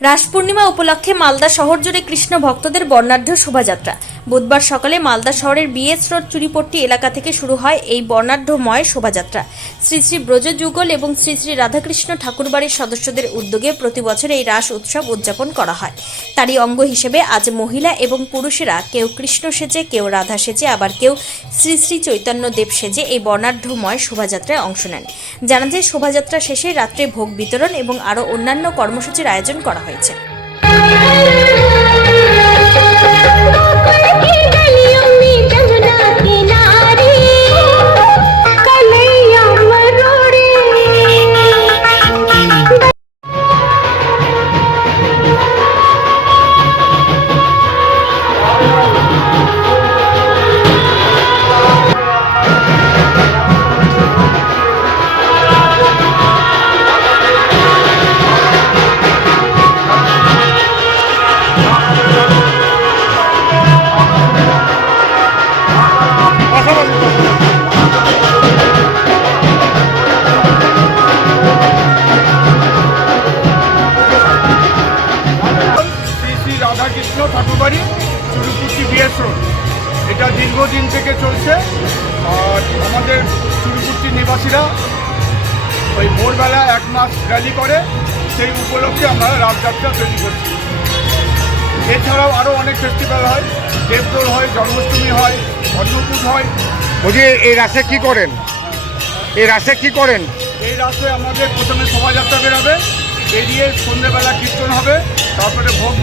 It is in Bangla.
রাস পূর্ণিমা উপলক্ষে মালদা শহর জুড়ে কৃষ্ণ ভক্তদের বর্ণাঢ্য শোভাযাত্রা। বুধবার সকালে মালদা শহরের বিএস রোড চুরিপট্টি এলাকা থেকে শুরু হয় এই বর্ণাঢ্যময় শোভাযাত্রা। শ্রী শ্রী ব্রজযুগল এবং শ্রী শ্রী রাধাকৃষ্ণ ঠাকুরবাড়ির সদস্যদের উদ্যোগে প্রতি বছর এই রাস উৎসব উদযাপন করা হয়। তারই অঙ্গ হিসেবে আজ মহিলা এবং পুরুষেরা কেউ কৃষ্ণ সেজে, কেউ রাধা সেজে, আবার কেউ শ্রী শ্রী চৈতন্য দেব সেজে এই বর্ণাঢ্যময় শোভাযাত্রায় অংশ নেন। জানা যায় শোভাযাত্রা শেষে রাত্রে ভোগ বিতরণ এবং আরও অন্যান্য কর্মসূচির আয়োজন করা হয়েছে। Radhakrishna Thakurbari Churukuchi BS road. এটা দীর্ঘদিন থেকে চলছে। আর আমাদের চুরুকুচি নিবাসীরা ওই ভোরবেলা এক মাস র্যালি করে সেই উপলক্ষে আমরা রাতযাত্রা তৈরি করছি। এছাড়াও আরও অনেক ফেস্টিভ্যাল হয়। দেবদোল হয় জন্মাষ্টমী হয় অন্নকূট হয়। বলছি এই রাসে কি করেন? এই রাসে কি করেন? এই রাতে আমাদের প্রথমে শোভাযাত্রা বেরোবে বেরিয়ে সন্ধ্যেবেলা কীর্তন হবে তারপরে ভোগ